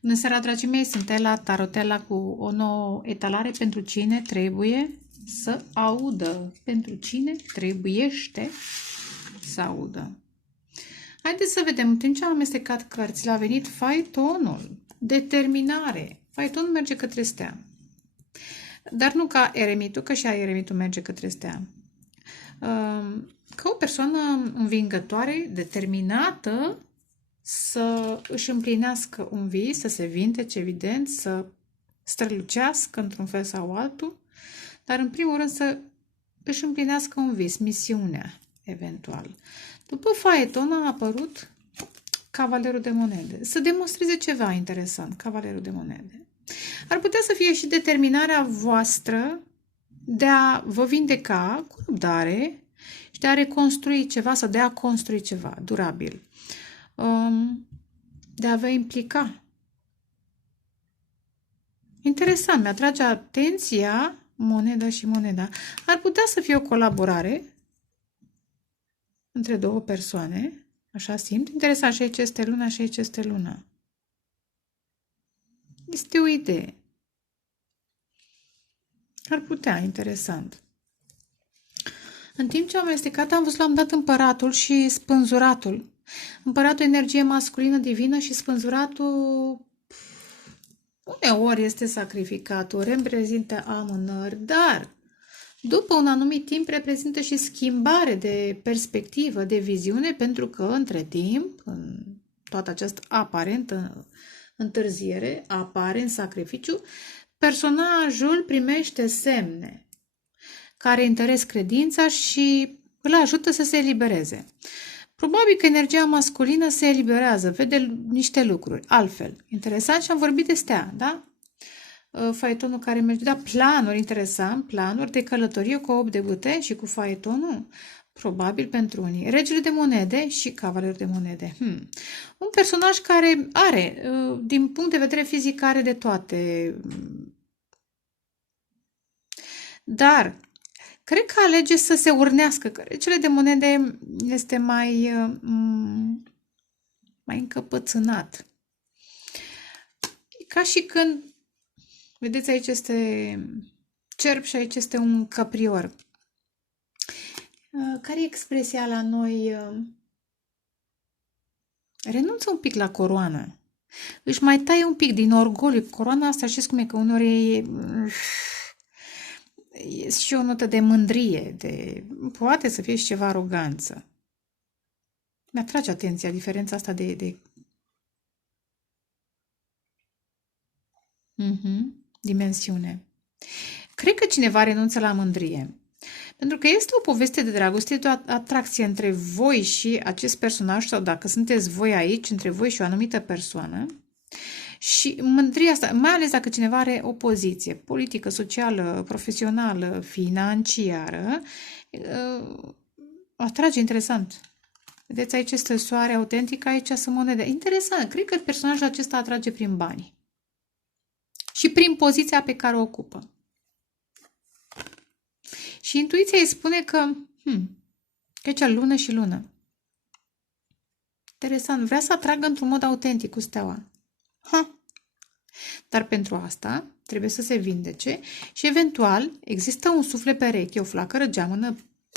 Bună seara, dragii mei! Sunt Ela, Tarotela, cu o nouă etalare pentru cine trebuie să audă. Pentru cine trebuiește să audă. Haideți să vedem. În timp ce am amestecat cărțile, a venit Faitonul. Determinare. Faitonul merge către stea. Dar nu ca eremitul, că și eremitul merge către stea. Ca o persoană învingătoare, determinată, să își împlinească un vis, să se vindece, evident, să strălucească într-un fel sau altul, dar în primul rând să își împlinească un vis, misiunea, eventual. După Faeton a apărut Cavalerul de monede. Să demonstreze ceva interesant, Cavalerul de monede. Ar putea să fie și determinarea voastră de a vă vindeca cu răbdare și de a reconstrui ceva sau de a construi ceva durabil. De a vă implica. Interesant, mi-atrage atenția moneda și moneda. Ar putea să fie o colaborare între două persoane, așa simt. Interesant, și aici este luna și aici este luna. Este o idee. Ar putea, interesant. În timp ce am amestecat, am văzut la un dat împăratul și spânzuratul. Împăratul energie masculină divină și spânzuratul uneori este sacrificatul, reprezintă amânări, dar după un anumit timp reprezintă și schimbare de perspectivă, de viziune, pentru că între timp, în toată această aparentă întârziere, aparent sacrificiu, personajul primește semne care întăresc credința și îl ajută să se elibereze. Probabil că energia masculină se eliberează, vede niște lucruri altfel. Interesant, și am vorbit de stea, da? Faetonul care merge, da, planuri, interesant, planuri de călătorie cu 8 de bâte și cu faetonul, probabil pentru unii. Regele de monede și cavalerul de monede. Un personaj care are, din punct de vedere fizic, are de toate. Dar cred că alege să se urnească, că regele de monede este mai încăpățânat. E ca și când, vedeți, aici este cerb și aici este un căprior. Care e expresia la noi? Renunță un pic la coroană. Își mai taie un pic din orgoliu. Coroana asta, știți cum e, că uneori e și o notă de mândrie, poate să fie și ceva aroganță. Mi-atrage atenția diferența asta de dimensiune. Cred că cineva renunță la mândrie. Pentru că este o poveste de dragoste, de o atracție între voi și acest personaj, sau dacă sunteți voi aici, între voi și o anumită persoană. Și mândria asta, mai ales dacă cineva are o poziție politică, socială, profesională, financiară, atrage interesant. Vedeți, aici este soare autentic, aici sunt monede. Interesant, cred că personajul acesta atrage prin bani. Și prin poziția pe care o ocupă. Și intuiția îi spune că aici lună și lună. Interesant, vrea să atragă într-un mod autentic cu steaua. Dar pentru asta trebuie să se vindece și eventual există un suflet pereche, o flacără geamănă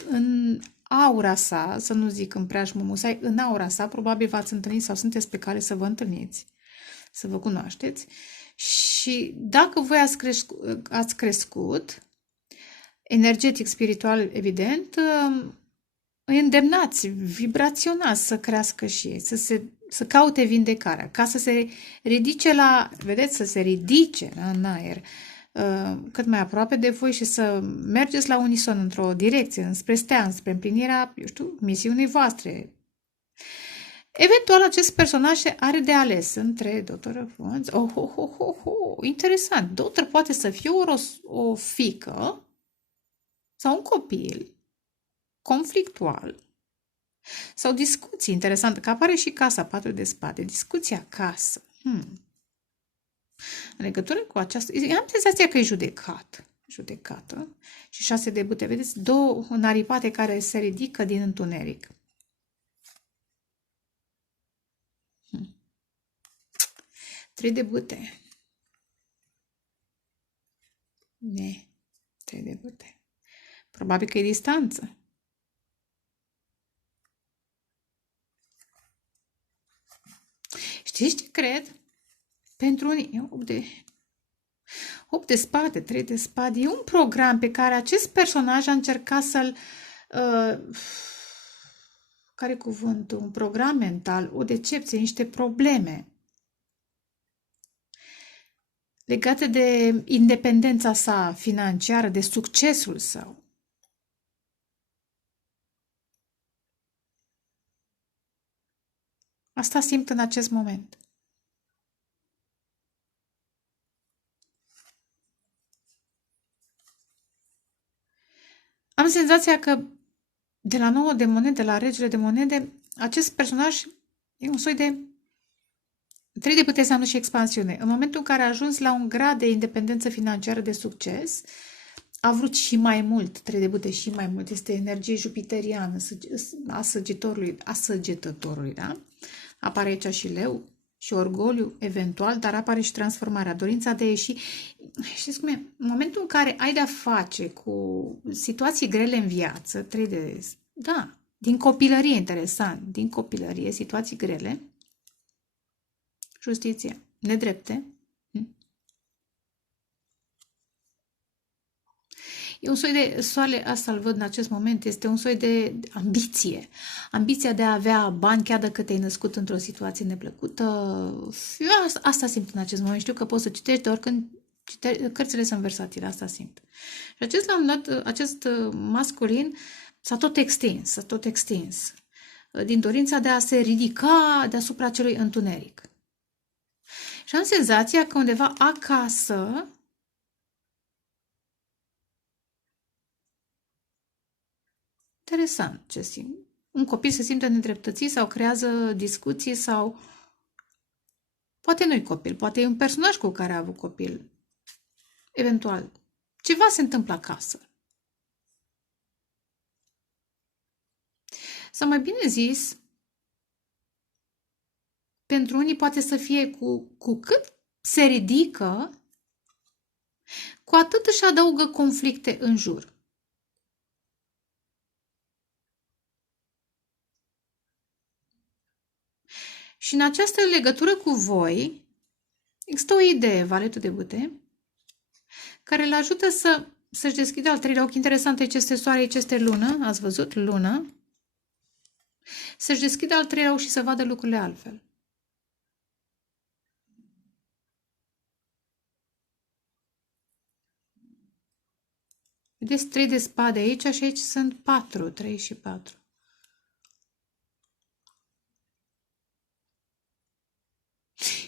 în aura sa, să nu zic în preajmă musai, în aura sa, probabil v-ați întâlnit sau sunteți pe cale să vă întâlniți, să vă cunoașteți. Și dacă voi ați crescut, energetic, spiritual, evident, îi îndemnați, vibraționați să crească și ei, să caute vindecarea, ca să se ridice vedeți, să se ridice în aer, cât mai aproape de voi și să mergeți la unison într-o direcție, spre stea, spre împlinirea, misiunii voastre. Eventual, acest personaj are de ales între Daughter of Wands. Interesant. Daughter poate să fie o fiică sau un copil conflictual sau discuții interesante, că apare și casa 4 de spade, discuția acasă. În legătură cu aceasta, am senzația că e judecată și 6 de bâte, vedeți, două naripate care se ridică din întuneric. 3 de bâte. Ne, 3 de bâte. Probabil că e distanță. Știți ce cred? Pentru unii, 8 de spade, 3 de spade. E un program pe care acest personaj a încercat să-l... care cuvântul? Un program mental, o decepție, niște probleme legate de independența sa financiară, de succesul său. Asta simt în acest moment. Am senzația că de la 9 de monede, la regele de monede, acest personaj e un soi de 3 de bâte înseamnă și expansiune. În momentul în care a ajuns la un grad de independență financiară de succes, a vrut și mai mult, 3 de bâte și mai mult. Este energie jupiteriană, a săgetătorului, da? Apare aici și leu și orgoliu, eventual, dar apare și transformarea, dorința de a ieși. Știți cum e? În momentul în care ai de-a face cu situații grele în viață, 3 de... Da, din copilărie, interesant, din copilărie, situații grele, justiție, nedrepte. E un soi de soare, asta îl văd în acest moment, este un soi de ambiție. Ambiția de a avea bani chiar dacă te-ai născut într-o situație neplăcută. Eu asta simt în acest moment. Știu că poți să citești de oricând, cărțile sunt versatile, asta simt. Și la un moment dat, acest masculin s-a tot extins. Din dorința de a se ridica deasupra acelui întuneric. Și am senzația că undeva acasă interesant ce simt. Un copil se simte nedreptățit sau creează discuții sau poate nu-i copil, poate e un personaj cu care a avut copil. Eventual, ceva se întâmplă acasă. Sau mai bine zis, pentru unii poate să fie cu cât se ridică, cu atât își adaugă conflicte în jur. Și în această legătură cu voi, există o idee, valetul de bâte, care îl ajută să-și deschidă al treilea ochi. Interesant, aici este soare, aici este lună, ați văzut? Lună. Să-și deschidă al treilea ochi și să vadă lucrurile altfel. Vedeți 3 de spade aici și aici sunt 4, 3 și 4.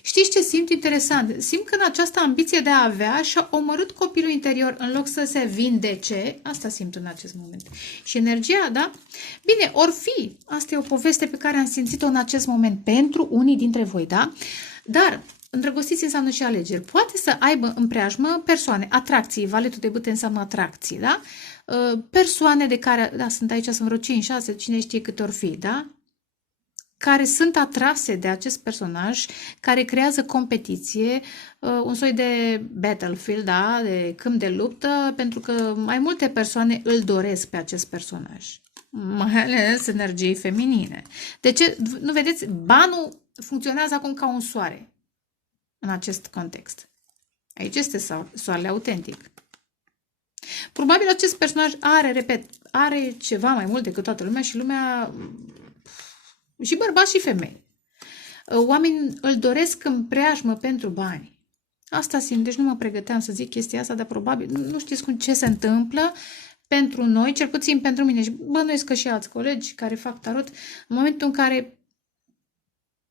Știți ce simt interesant? Simt că în această ambiție de a avea și-a omorât copilul interior în loc să se vindece. Asta simt în acest moment. Și energia, da? Bine, or fi. Asta e o poveste pe care am simțit-o în acest moment pentru unii dintre voi, da? Dar îndrăgostiți înseamnă și alegeri. Poate să aibă în preajmă persoane, atracții. Valetul de bâte înseamnă atracții, da? Persoane de care, da, sunt aici, sunt vreo 5, 6, cine știe cât or fi, da? Care sunt atrase de acest personaj, care creează competiție, un soi de battlefield, da, de câmp de luptă, pentru că mai multe persoane îl doresc pe acest personaj, mai ales energiei feminine. De ce? Nu vedeți? Banul funcționează acum ca un soare în acest context. Aici este soarele autentic. Probabil acest personaj are ceva mai mult decât toată lumea și lumea... Și bărbați și femei. Oamenii îl doresc în preajmă pentru bani. Asta simt, deci nu mă pregăteam să zic chestia asta, dar probabil nu știți ce se întâmplă pentru noi, cel puțin pentru mine și bănuiesc că și alți colegi care fac tarot, în momentul în care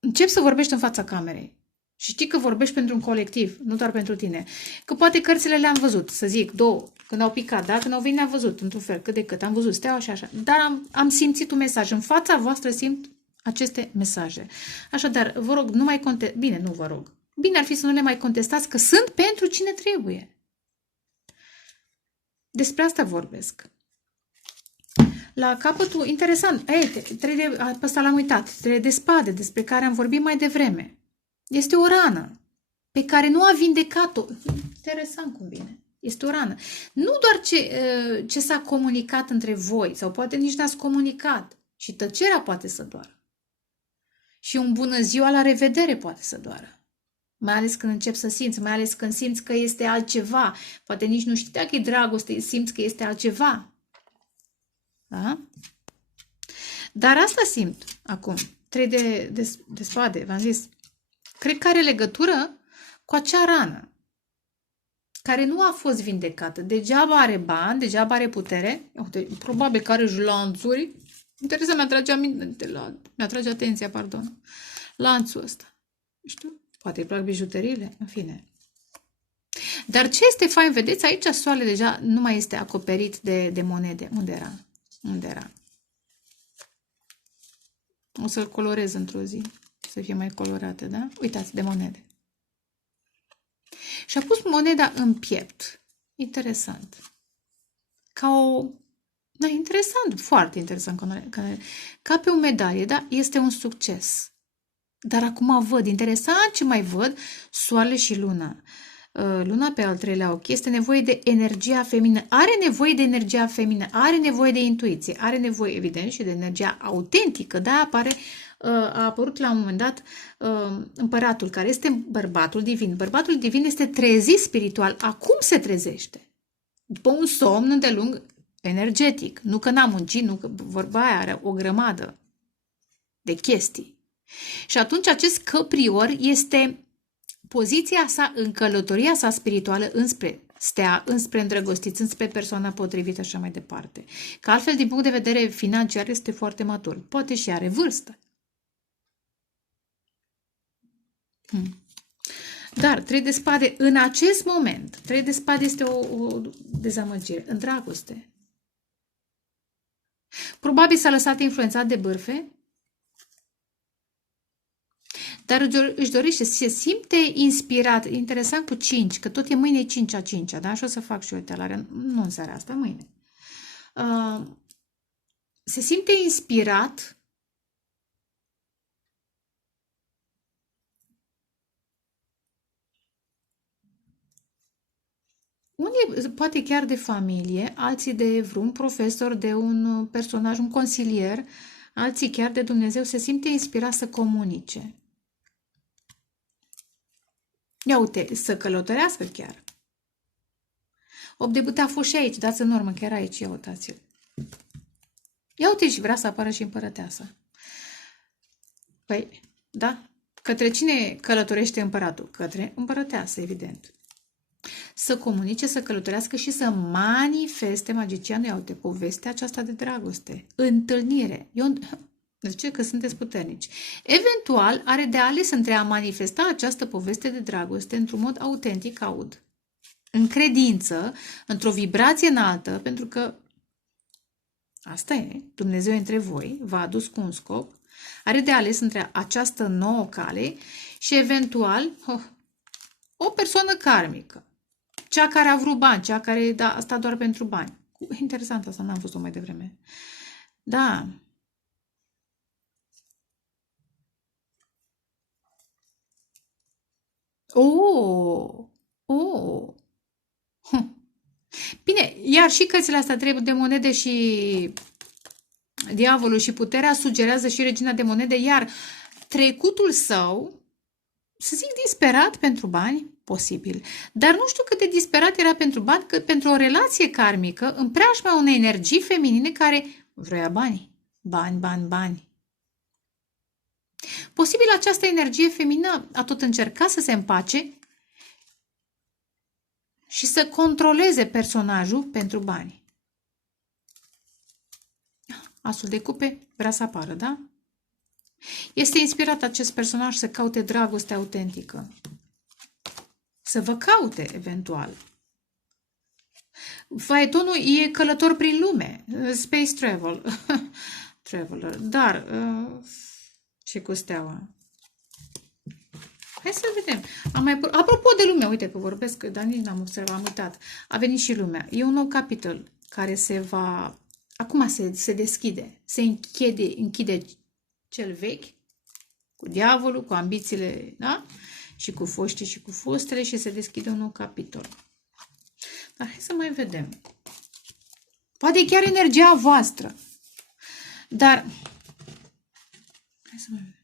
începi să vorbești în fața camerei și știi că vorbești pentru un colectiv, nu doar pentru tine, că poate cărțile le-am văzut, să zic, două, când au picat, da? Când au venit, am văzut, într-un fel, cât de cât, am văzut steaua și așa, dar am simțit un mesaj, în fața voastră simt aceste mesaje. Așadar, vă rog, nu mai contestați, bine, nu vă rog, bine ar fi să nu le mai contestați, că sunt pentru cine trebuie. Despre asta vorbesc. La capătul, interesant, pe ăsta l-am uitat, 3 de spade, despre care am vorbit mai devreme. Este o rană. pe care nu a vindecat-o. Interesant cum vine. Este o rană. Nu doar ce s-a comunicat între voi, sau poate nici n-ați comunicat. Și tăcerea poate să doară. Și un bună ziua, la revedere poate să doară. Mai ales când începi să simți, mai ales când simți că este altceva. Poate nici nu știi dacă e dragoste, simți că este altceva. Da? Dar asta simt acum. 3 de spade, v-am zis. Cred că are legătură cu acea rană care nu a fost vindecată. Degeaba are bani, degeaba are putere. Probabil că are lanțuri. Interesant, mi-atrage atenția, pardon. Lanțul ăsta. Știu, poate îi plac bijuteriile, în fine. Dar ce este fain, vedeți, aici soarele deja nu mai este acoperit de monede. Unde era? Unde era? O să-l colorez într-o zi, să fie mai colorată, da? Uitați, de monede. Și a pus moneda în piept. Interesant. Da, interesant, foarte interesant. Ca pe o medalie, da? Este un succes. Dar acum văd, interesant ce mai văd, soarele și luna. Luna pe al 3-lea ochi este nevoie de energia feminină. Are nevoie de energia feminină, are nevoie de intuiție, are nevoie, evident, și de energia autentică. Da, a apărut la un moment dat împăratul, care este bărbatul divin. Bărbatul divin este trezit spiritual. Acum se trezește. După un somn îndelung energetic. Nu că n-a muncit, nu că vorba aia are o grămadă de chestii. Și atunci acest căprior este poziția sa, în călătoria sa spirituală înspre stea, înspre îndrăgostiți, înspre persoana potrivită și așa mai departe. Că altfel, din punct de vedere financiar, este foarte matur. Poate și are vârstă. Dar 3 de spade, în acest moment, 3 de spade este o dezamăgire. În dragoste. Probabil s-a lăsat influențat de bârfe, dar își dorește, se simte inspirat. Interesant cu 5, că tot e mâine 5 da? Și o să fac și o etalare, nu în seara asta, mâine. Se simte inspirat unii poate chiar de familie, alții de vreun profesor, de un personaj, un consilier, alții chiar de Dumnezeu, se simte inspirat să comunice. Ia uite, să călătorească chiar. 8 de bâte a fost și aici, dați în urmă, chiar aici, ia uitați-l. Ia uite și vrea să apară și împărăteasa. Păi, da? Către cine călătorește împăratul? Către împărăteasă, evident. Să comunice, să călătorească și să manifeste magicianul. Ia uite, povestea aceasta de dragoste. Întâlnire. De ce? Că sunteți puternici. Eventual, are de ales între a manifesta această poveste de dragoste într-un mod autentic, aud. În credință, într-o vibrație înaltă, pentru că asta e, Dumnezeu între voi, v-a adus cu un scop, are de ales între această nouă cale și eventual o persoană karmică. Cea care a vrut bani, cea care a stat doar pentru bani. Interesant asta, n-am văzut-o mai devreme. Da. Bine, iar și cărțile astea trebuie de monede și diavolul și puterea sugerează și regina de monede, iar trecutul său, să zic disperat pentru bani, posibil. Dar nu știu cât de disperat era pentru bani, că pentru o relație karmică, în preajma unei energii feminine care vrea bani. Bani. Posibil această energie feminină a tot încercat să se împace și să controleze personajul pentru bani. Asul de cupe vrea să apară, da? Este inspirat acest personaj să caute dragoste autentică. Să vă caute, eventual. Faetonul e călător prin lume. Space travel. Traveler. Dar, ce cu steaua? Hai să vedem. Apropo de lume, uite că vorbesc, dar nici n-am observat, am uitat. A venit și lumea. E un nou capitol care se va... Acum se deschide. Se închide cel vechi, cu diavolul, cu ambițiile, da? și cu foștii și cu fostele și se deschide un nou capitol. Dar hai să mai vedem. Poate chiar energia voastră. Dar hai să mai vedem.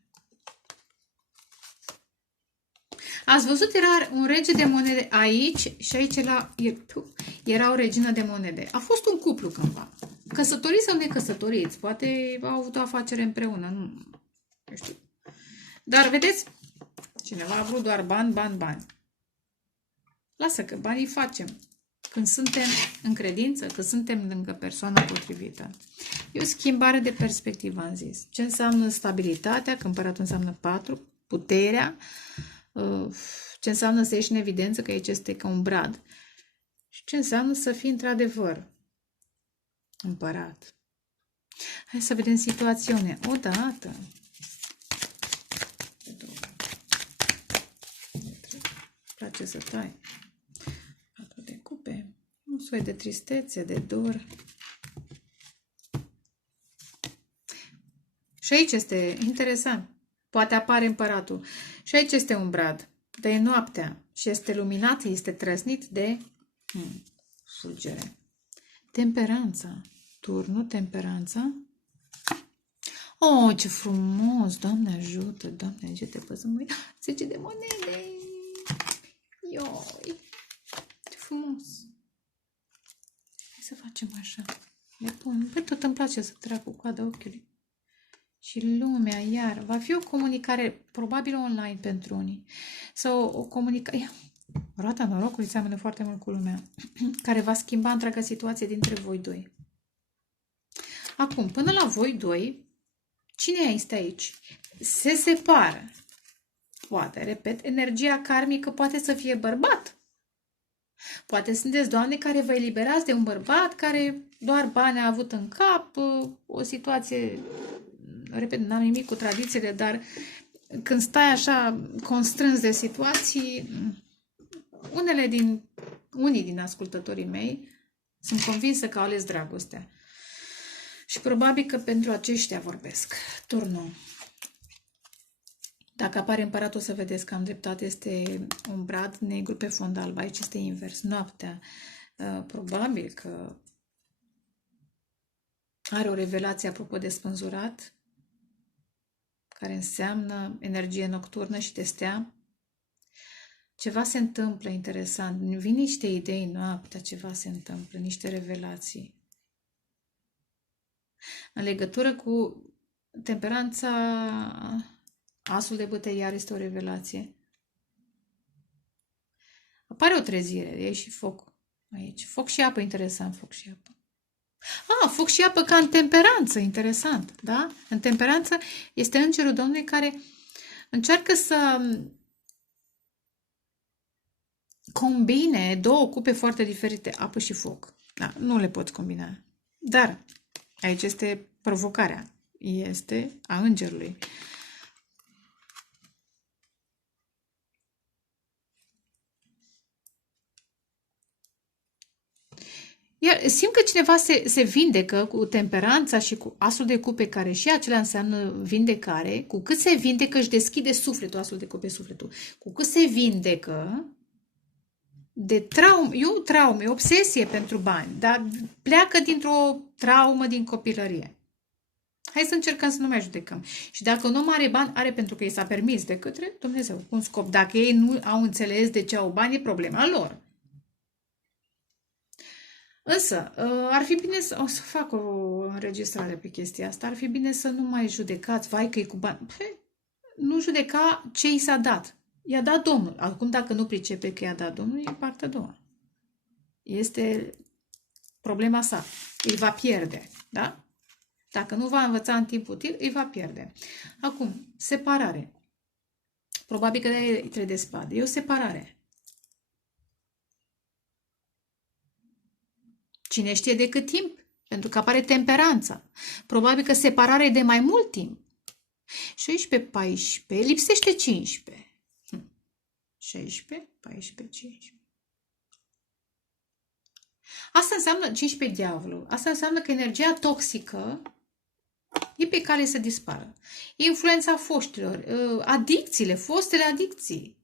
Ați văzut, era un rege de monede aici și aici era o regină de monede. A fost un cuplu cândva. Căsătoriți sau necăsătoriți. Poate au avut o afacere împreună. Nu știu. Dar vedeți, cineva a vrut doar bani, bani, bani. Lasă că banii facem. Când suntem în credință, când suntem lângă persoana potrivită. E o schimbare de perspectivă, am zis. Ce înseamnă stabilitatea? Că împăratul înseamnă 4, puterea. Ce înseamnă să ieși în evidență, că aici este ca un brad. Și ce înseamnă să fii într-adevăr împărat. Hai să vedem situațiune. Odată. Place să tai. 4 de cupe. Un soi de tristețe, de dor. Și aici este interesant. Poate apare împăratul. Și aici este un brad. Dar e noaptea. Și este luminat, este trăsnit de fulgere. Temperanța. Turnul, temperanța. Oh, ce frumos! Doamne ajută! Doamne ajută! Poți să mă uit. 10 de monede! Ioi! Ce frumos! Hai să facem așa. Le pun. Păi tot îmi place să trag cu coada ochiului. Și lumea, iar, va fi o comunicare, probabil online pentru unii. Sau o comunicare... Roata norocului seamănă foarte mult cu lumea. Care va schimba întreaga situație dintre voi doi. Acum, până la voi doi, cine este aici? Se separă. Poate, repet, energia karmică poate să fie bărbat. Poate sunteți doamne care vă eliberați de un bărbat care doar bani a avut în cap, o situație, repet, n-am nimic cu tradițiile, dar când stai așa constrâns de situații, unii din ascultătorii mei sunt convinsă că au ales dragostea. Și probabil că pentru aceștia vorbesc. Turnul. Dacă apare împăratul, o să vedeți că am dreptate, este un brad negru pe fond alb. Aici este invers. Noaptea. Probabil că are o revelație apropo de spânzurat, care înseamnă energie nocturnă și de stea. Ceva se întâmplă interesant. Vin niște idei noaptea, ceva se întâmplă, niște revelații. În legătură cu temperanța, asul de bâte iar este o revelație. Apare o trezire, e și foc aici. Foc și apă, interesant, foc și apă. Foc și apă ca în temperanță, interesant, da? În temperanță este îngerul Domnului care încearcă să combine două cupe foarte diferite, apă și foc. Da, nu le poți combina. Dar aici este provocarea. Este a îngerului. Iar simt că cineva se vindecă cu temperanța și cu asul de cupe, care și acelea înseamnă vindecare. Cu cât se vindecă, își deschide sufletul, asul de cupe, sufletul. Cu cât se vindecă de traumă, e o obsesie pentru bani, dar pleacă dintr-o traumă din copilărie. Hai să încercăm să nu mai judecăm. Și dacă un om are bani, are pentru că i s-a permis de către Dumnezeu, cu un scop. Dacă ei nu au înțeles de ce au bani, e problema lor. Însă, ar fi bine o să fac o înregistrare pe chestia asta, ar fi bine să nu mai judecați, vai că e cu bani. Nu judeca ce i s-a dat. I-a dat Domnul. Acum, dacă nu pricepe că i-a dat Domnul, e partea a doua. Este problema sa. Îi va pierde. Da? Dacă nu va învăța în timp util, îi va pierde. Acum, separare. Probabil că de-aia e 3 de spade. E o separare. Cine știe de cât timp? Pentru că apare temperanța. Probabil că separarea e de mai mult timp. 16, 14, lipsește 15. 16, 14, 15. Asta înseamnă 15 diavolul. Asta înseamnă că energia toxică e pe cale să dispară. Influența foștilor, adicțiile, fostele adicții.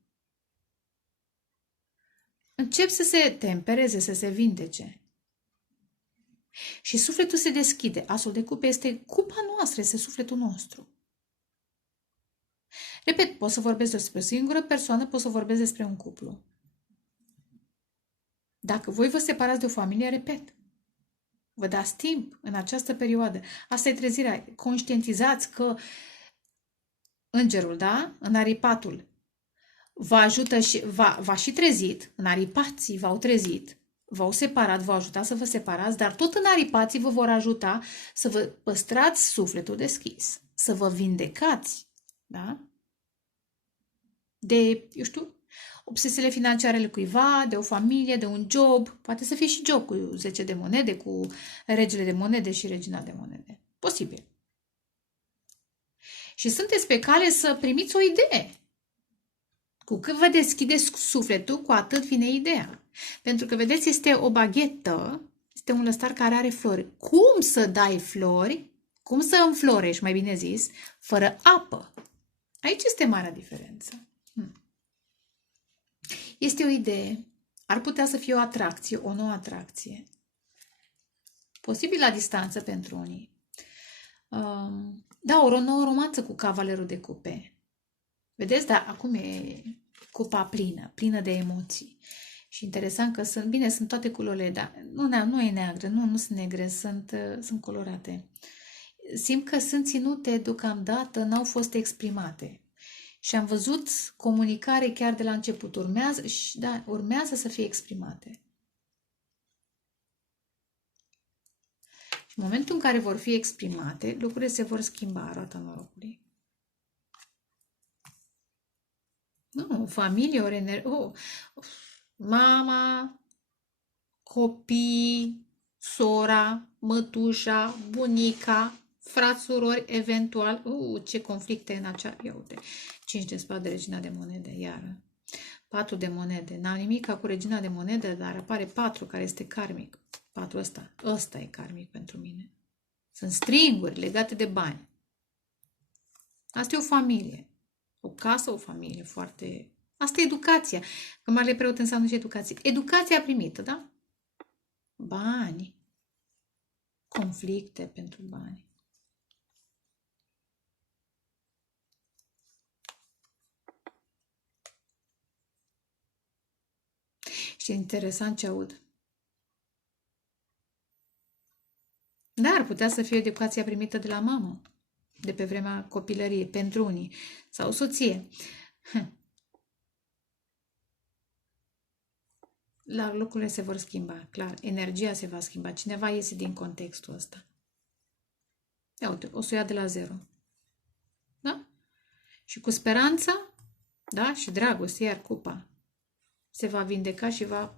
încep să se tempereze, să se vindece. Și sufletul se deschide. Asul de cupe este cupa noastră, este sufletul nostru. Repet, pot să vorbesc despre o singură persoană, pot să vorbesc despre un cuplu. Dacă voi vă separați de o familie, repet, vă dați timp în această perioadă. Asta e trezirea. Conștientizați că îngerul, da? Înaripatul, vă ajută și v-a și trezit, înaripații v-au trezit, v-au separat, v-au ajutat să vă separați, dar tot înaripații vă vor ajuta să vă păstrați sufletul deschis, să vă vindecați, da? De, eu știu, obsesiile financiare ale cuiva, de o familie, de un job, poate să fie și job cu 10 de monede, cu regele de monede și regina de monede. Posibil. Și sunteți pe cale să primiți o idee. Cu cât vă deschideți sufletul, cu atât vine ideea. Pentru că, vedeți, este o baghetă, este un lăstar care are flori. Cum să dai flori, cum să înflorești, mai bine zis, fără apă? Aici este marea diferență. Este o idee, ar putea să fie o atracție, o nouă atracție. Posibil la distanță pentru unii. Da, o nouă romanță cu cavalerul de cupe. Vedeți, dar acum e cupa plină de emoții. Și interesant că sunt toate culorile, dar nu e neagră, nu sunt negre, sunt colorate. Simt că sunt ținute deocamdată, n-au fost exprimate. Și am văzut comunicare chiar de la început. Urmează să fie exprimate. Și în momentul în care vor fi exprimate, lucrurile se vor schimba, arată norocului. Nu, familie, mama, copii, sora, mătușa, bunica, frați, surori, eventual. Ce conflicte în acea... Ia uite, 5 de spade, regina de monede, iară. 4 de monede. N-am nimic cu regina de monede, dar apare 4, care este karmic. 4 ăsta e karmic pentru mine. Sunt stringuri legate de bani. Asta e o familie. O casă, o familie foarte... Asta e educația. Că Marele Preot înseamnă și educație. Educația primită, da? Bani. Conflicte pentru bani. Și interesant ce aud. Da, ar putea să fie educația primită de la mamă, de pe vremea copilăriei, pentru unii, sau soție. La lucrurile se vor schimba, clar, energia se va schimba, cineva iese din contextul ăsta. Ia uite, o să o ia de la zero. Da? Și cu speranța, da? Și dragoste, iar cupa se va vindeca și va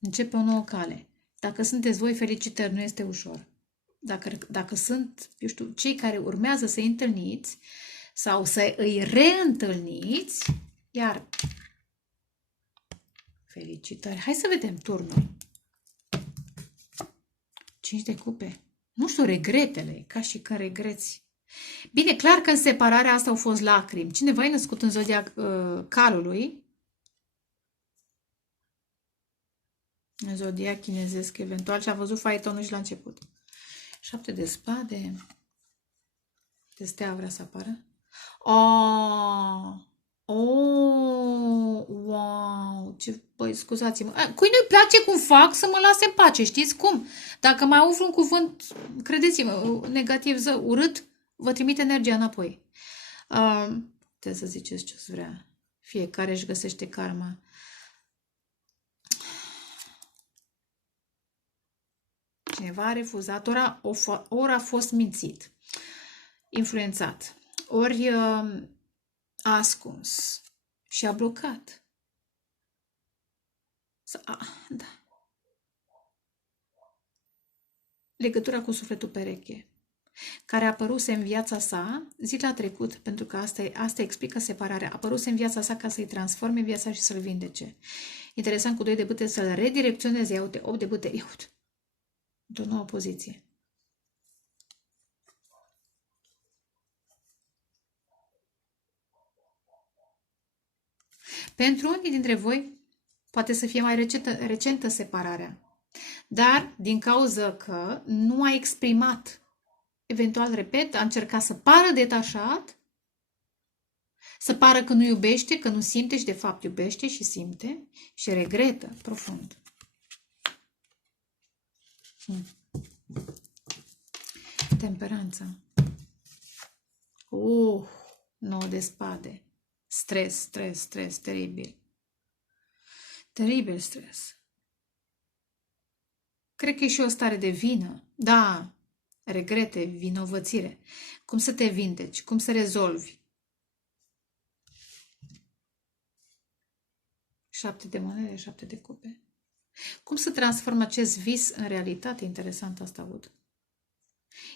începe o nouă cale. Dacă sunteți voi, felicitări, nu este ușor. Dacă sunt, eu știu, cei care urmează să-i întâlniți sau să îi reîntâlniți, iar felicitări. Hai să vedem turnul. 5 de cupe. Nu știu, regretele, ca și când regreți. Bine, clar că în separarea asta au fost lacrimi. Cineva e născut în zodia calului, în zodia chinezesc eventual, și a văzut faetonul și la început. 7 de spade. De stea vrea să apară. Wow, ce, băi, scuzați-mă. Cui nu-i place cum fac, să mă lase în pace, știți cum? Dacă mai aflu un cuvânt, credeți-mă, negativ, urât, vă trimite energia înapoi. Trebuie să ziceți ce-ți vrea. Fiecare își găsește karma. Cineva a refuzat, ori a fost mințit, influențat, ori a ascuns și a blocat. Da. Legătura cu sufletul pereche, care a apăruse în viața sa zilea trecut, pentru că asta explică separarea, a apăruse în viața sa ca să-i transforme viața și să-l vindece. Interesant, cu 2 de bâte să-l redirecționeze, ia uite, 8 de bâte, ia uite, într-o nouă poziție. Pentru unii dintre voi poate să fie mai recentă separarea, dar din cauza că nu a exprimat, eventual, repet, a încercat să pară detașat, să pară că nu iubește, că nu simte și de fapt iubește și simte și regretă profund. Temperanța. 9 de spade. Stres, teribil. Teribil stres. Cred că e și o stare de vină. Da, regrete, vinovățire. Cum să te vindeci, cum să rezolvi. 7 de monede, 7 de cupe. Cum să transform acest vis în realitate? Interesant asta avut.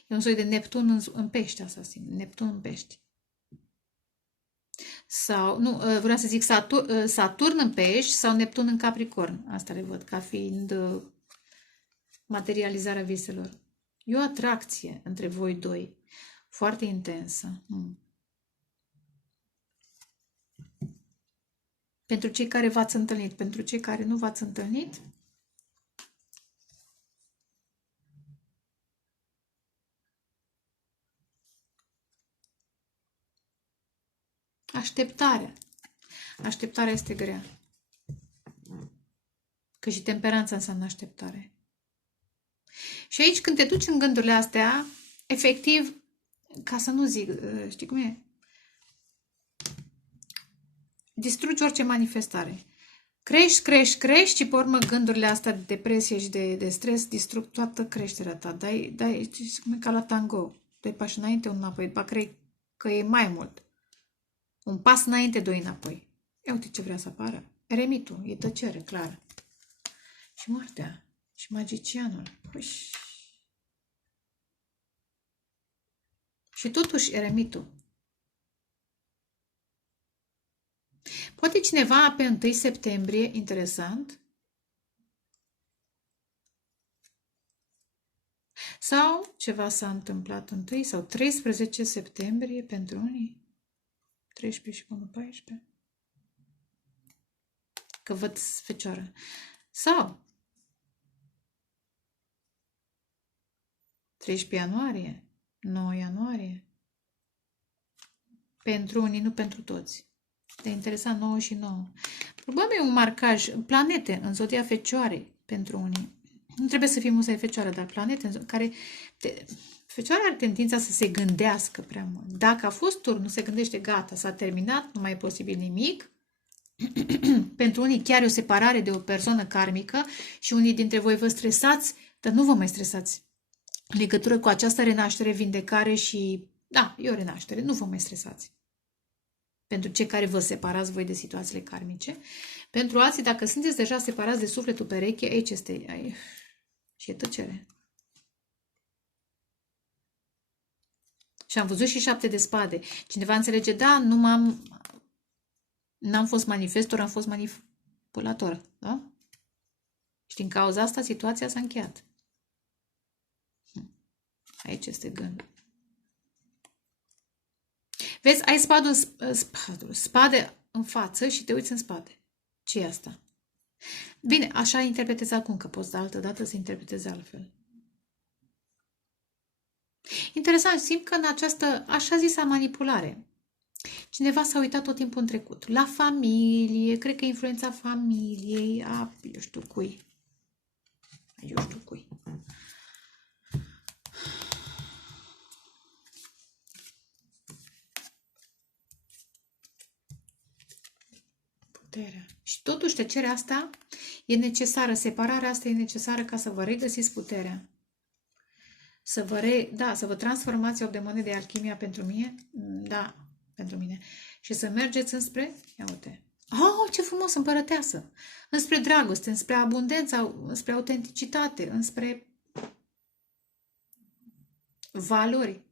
E un soi de Neptun în pești, asta simt. Neptun în pești. Sau, nu, vreau să zic Saturn în pești sau Neptun în Capricorn. Asta le văd ca fiind materializarea viselor. E o atracție între voi doi. Foarte intensă. Pentru cei care v-ați întâlnit, pentru cei care nu v-ați întâlnit, așteptarea. Așteptarea este grea. Că și temperanța înseamnă așteptare. Și aici când te duci în gândurile astea, efectiv, ca să nu zic, știi cum e? Distrugi orice manifestare. Crești și pe urmă gândurile astea de depresie și de stres distrug toată creșterea ta. Dai, cum e ca la tango. Doi pași înainte, unul înapoi. După cred că e mai mult. Un pas înainte, doi înapoi. Ia uite ce vrea să apară. Eremitul, e tăcere, clar. Și moartea. Și magicianul. Uiși. Și totuși eremitul. Poate cineva pe 1 septembrie, interesant, sau ceva s-a întâmplat 1 sau 13 septembrie pentru unii, 13 și până 14, că văd fecioară, sau 13 ianuarie, 9 ianuarie, pentru unii, nu pentru toți. Te interesa 9 și 9. Probabil un marcaj, planete în zodia Fecioarei pentru unii. Nu trebuie să fie musai Fecioară, dar planete în care... Fecioara are tendința să se gândească prea mult. Dacă a fost tur, nu se gândește, gata, s-a terminat, nu mai e posibil nimic. Pentru unii chiar e o separare de o persoană karmică și unii dintre voi vă stresați, dar nu vă mai stresați. În legătură cu această renaștere, vindecare și... Da, e o renaștere, nu vă mai stresați. Pentru cei care vă separați voi de situațiile karmice. Pentru alții, dacă sunteți deja separați de sufletul pereche, aici este... Și e tăcere. Și am văzut și 7 de spade. Cineva înțelege, da, n-am fost manifestor, am fost manipulator. Da? Și din cauza asta situația s-a încheiat. Aici este gândul. Vezi, ai spade în față și te uiți în spate. Ce e asta? Bine, așa interpretezi acum, că poți de altă dată să interpretezi altfel. Interesant, simt că în această așa zisă manipulare, cineva s-a uitat tot timpul în trecut. La familie, cred că influența familiei, eu știu cui. Puterea. Și totuși tăcerea asta e necesară, separarea asta e necesară ca să vă regăsiți puterea. Să vă transformați 8 de monede de alchimia pentru mine? Da, pentru mine. Și să mergeți înspre, ia uite, ce frumos, împărăteasă, înspre dragoste, înspre abundență, înspre autenticitate, înspre valori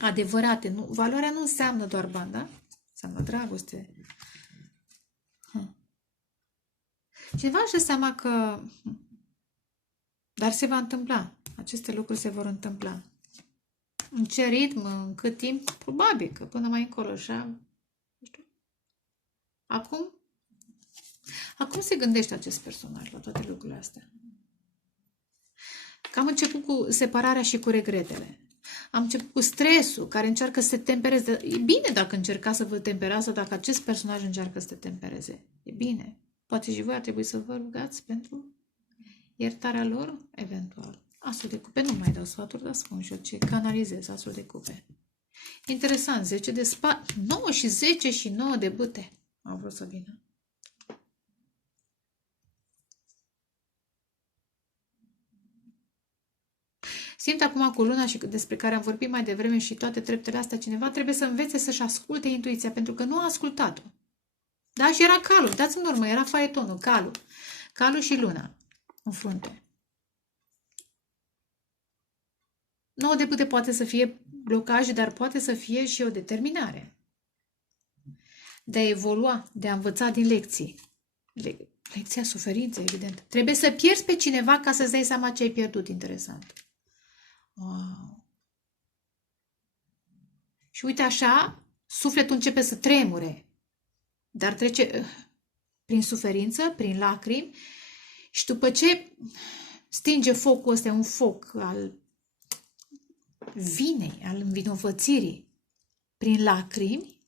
adevărate. Nu, valoarea nu înseamnă doar bani, da? Înseamnă dragoste. Cineva își dă seama că... Dar se va întâmpla. Aceste lucruri se vor întâmpla. În ce ritm, în cât timp? Probabil că până mai încolo, așa. Nu știu. Acum Acum se gândește acest personaj la toate lucrurile astea. Că am început cu separarea și cu regretele. Am început cu stresul, care încearcă să te tempereze. E bine dacă încercați să vă temperați, dacă acest personaj încearcă să te tempereze. E bine. Poate și voi ar trebui să vă rugați pentru iertarea lor, eventual. Asul de cupe, nu mai dau sfaturi, dar spun și eu ce canalizez, asul de cupe. Interesant, 10 de spate, 9 și 10 și 9 de bâte. Au vrut să vină. Simt acum cu luna și despre care am vorbit mai devreme și toate treptele astea, cineva trebuie să învețe să-și asculte intuiția, pentru că nu a ascultat-o. Da? Și era calul, dați în urmă, era faetonul, calul. Calul și luna în frunte. 9 de bâte poate să fie blocaj, dar poate să fie și o determinare. De a evolua, de a învăța din lecții. Lecția suferinței, evident. Trebuie să pierzi pe cineva ca să-ți dai seama ce ai pierdut. Interesant. Wow. Și uite așa, sufletul începe să tremure. Dar trece prin suferință, prin lacrimi și după ce stinge focul ăsta, un foc al vinei, al învinovățirii, prin lacrimi,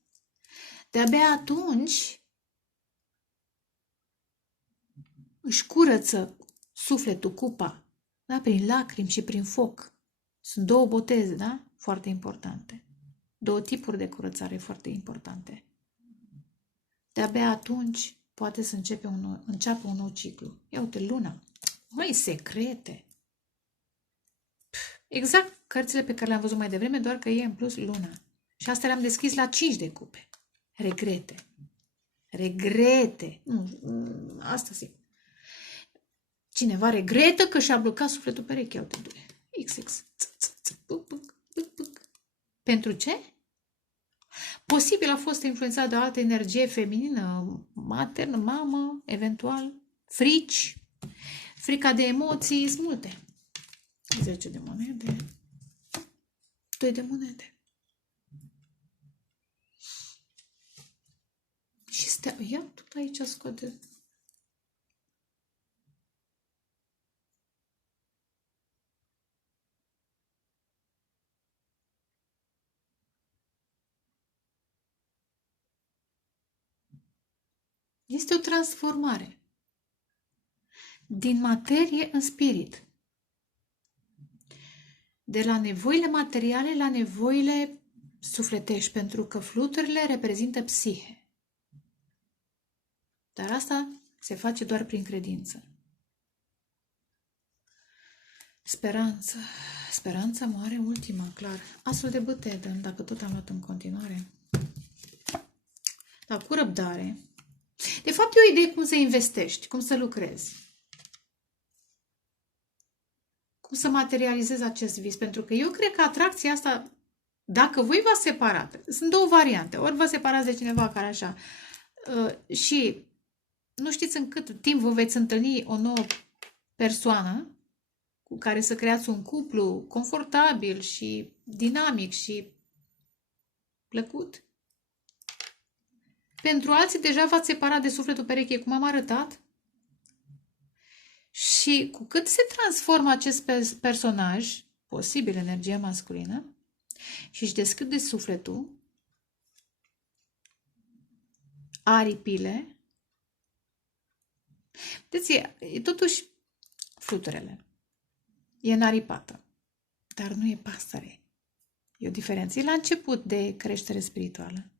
de-abia atunci își curăță sufletul, cupa, da? Prin lacrimi și prin foc. Sunt două boteze, da? Foarte importante. Două tipuri de curățare foarte importante. De-abia atunci poate să înceapă un nou ciclu. Ia uite, luna. Măi, secrete. Exact cărțile pe care le-am văzut mai devreme, doar că e în plus luna. Și asta le-am deschis la 5 de cupe. Regrete. Regrete. Asta zic. Cineva regretă că și-a blocat sufletul pereche. Ia uite, XX. Pentru ce? Posibil a fost influențat de o altă energie feminină, maternă, mamă, eventual, frici, frica de emoții, sunt multe. 10 de monede, 2 de monede. Și stea, ia tot aici scoate. Este o transformare din materie în spirit. De la nevoile materiale la nevoile sufletești, pentru că fluturile reprezintă psihe. Dar asta se face doar prin credință. Speranță. Speranța moare ultima, clar. Asul de bâte, dacă tot am luat în continuare. Dar cu răbdare. De fapt, e o idee cum să investești, cum să lucrezi. Cum să materializezi acest vis. Pentru că eu cred că atracția asta, dacă voi v-ați separat, sunt două variante. Ori vă separați de cineva care așa și nu știți în cât timp vă veți întâlni o nouă persoană cu care să creați un cuplu confortabil și dinamic și plăcut. Pentru alții deja v-ați separat de sufletul pereche, cum am arătat. Și cu cât se transformă acest personaj, posibil energia masculină, și își deschide sufletul, aripile, vedeți, e totuși fluturele. E înaripată, dar nu e pasăre. E o diferență. E la început de creștere spirituală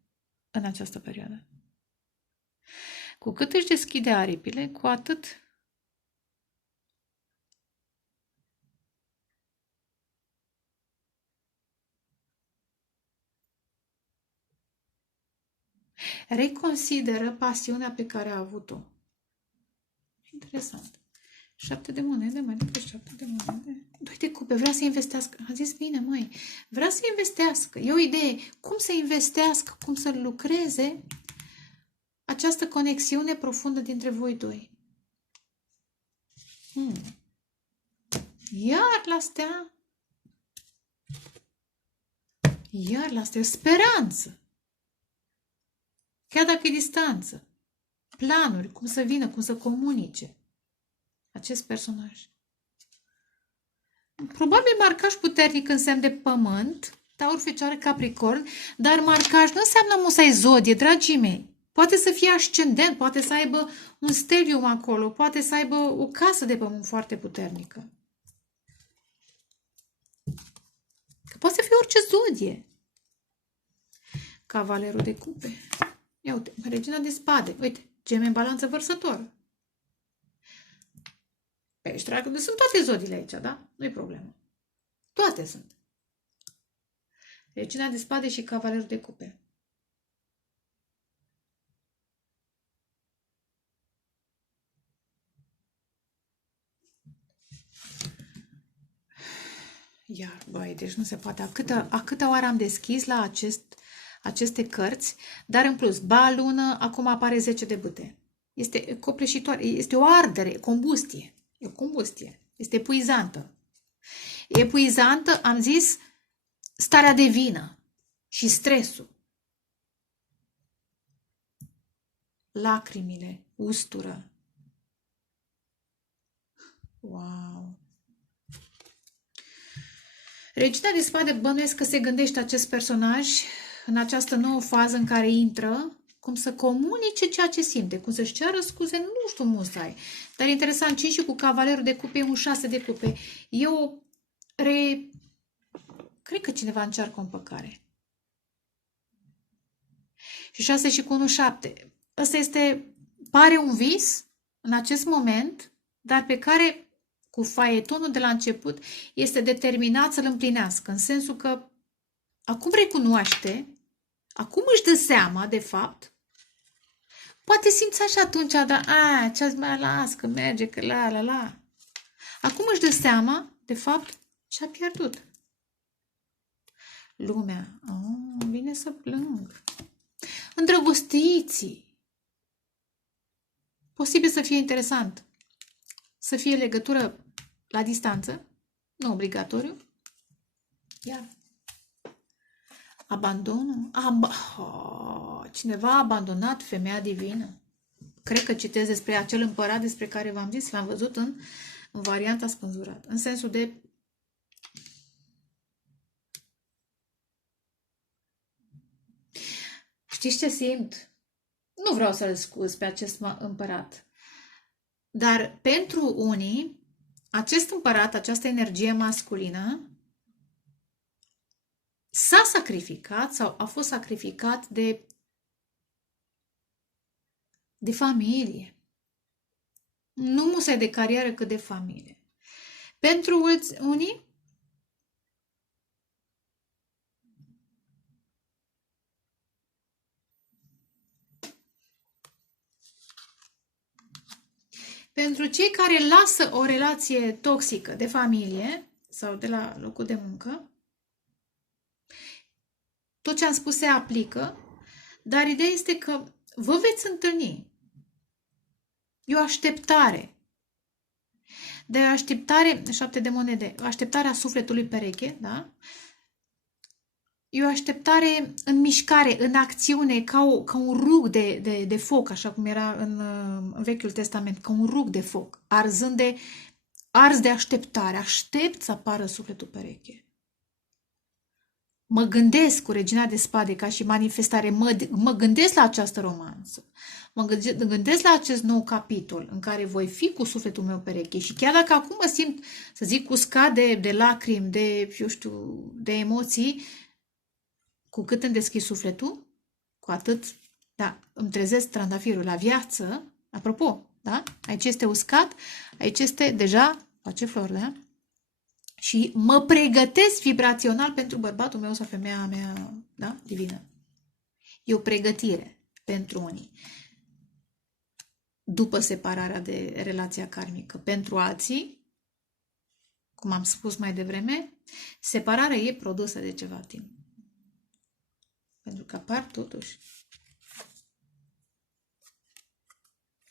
în această perioadă. Cu cât își deschide aripile, cu atât reconsideră pasiunea pe care a avut-o. Interesant. 7 de monede, mai departe 7 de monede. 2 de cupe, vrea să investească. A zis bine, măi, vrea să investească. E o idee. Cum să investească, cum să lucreze această conexiune profundă dintre voi doi. Iar la stea. Iar la stea. Speranță. Chiar dacă e distanță. planuri, cum să vină, cum să comunice acest personaj. Probabil marcaj puternic în semn de pământ, Taur, Fecioară, Capricorn, dar marcaj nu înseamnă musai zodie, dragii mei. Poate să fie ascendent, poate să aibă un stelium acolo, poate să aibă o casă de pământ foarte puternică. Că poate să fie orice zodie. Cavalerul de cupe. Ia uite, Regina de spade. Uite, Gemeni, Balanță, Vărsător. Pești, Racă, sunt toate zodiile aici, da? Nu-i problemă. Toate sunt. Regina de spade și Cavalerul de cupe. Iar, băi, deci nu se poate. A câta oară am deschis la aceste cărți, dar în plus, lună, acum apare 10 de bâte. Este copleșitoare, este o ardere, combustie. E o combustie. Este epuizantă. Epuizantă, am zis, starea de vină și stresul. Lacrimile, ustură. Wow! Regina de spade, bănuiesc că se gândește acest personaj în această nouă fază în care intră, cum să comunice ceea ce simte, cum să-și ceară scuze, nu știu musai. Dar interesant, 5 și cu Cavalerul de cupe, un 6 de cupe. Cred că cineva încearcă o împăcare. Și 6 și cu 1, 7. Ăsta pare un vis în acest moment, dar pe care, cu faetonul de la început, este determinat să-l împlinească. În sensul că acum recunoaște, acum își dă seama, de fapt, poate simți așa atunci, dar ce-ați mai las, că merge, că la. Acum își dă seama, de fapt, ce-a pierdut. Lumea. Vine să plâng. Îndrăgostiții. Posibil să fie interesant. Să fie legătură la distanță, nu obligatoriu. Iar abandonul. Cineva a abandonat femeia divină. Cred că citesc despre acel împărat despre care v-am zis, l-am văzut în varianta spânzurată. În sensul de știți ce simt? Nu vreau să-l scuz pe acest împărat. Dar pentru unii, acest împărat, această energie masculină, s-a sacrificat sau a fost sacrificat de familie. Nu musai de carieră, cât de familie. Pentru unii, pentru cei care lasă o relație toxică de familie sau de la locul de muncă, tot ce am spus se aplică, dar ideea este că vă veți întâlni. E o așteptare. De așteptare, 7 de monede, o așteptare a sufletului pereche, da? E o așteptare în mișcare, în acțiune, ca un rug de foc, așa cum era în Vechiul Testament, ca un rug de foc, ars de așteptare. Aștept să apară sufletul pereche. Mă gândesc cu Regina de spade ca și manifestare, mă gândesc la această romanță, mă gândesc la acest nou capitol în care voi fi cu sufletul meu pereche și chiar dacă acum mă simt, să zic, uscat de lacrimi, de emoții, cu cât îmi deschid sufletul, cu atât, da, îmi trezesc trandafirul la viață. Apropo, da? Aici este uscat, aici este deja, face flori, da? Și mă pregătesc vibrațional pentru bărbatul meu sau femeia mea, da? Divină. E o pregătire pentru unii. După separarea de relația karmică. Pentru alții, cum am spus mai devreme, separarea e produsă de ceva timp. Pentru că apar totuși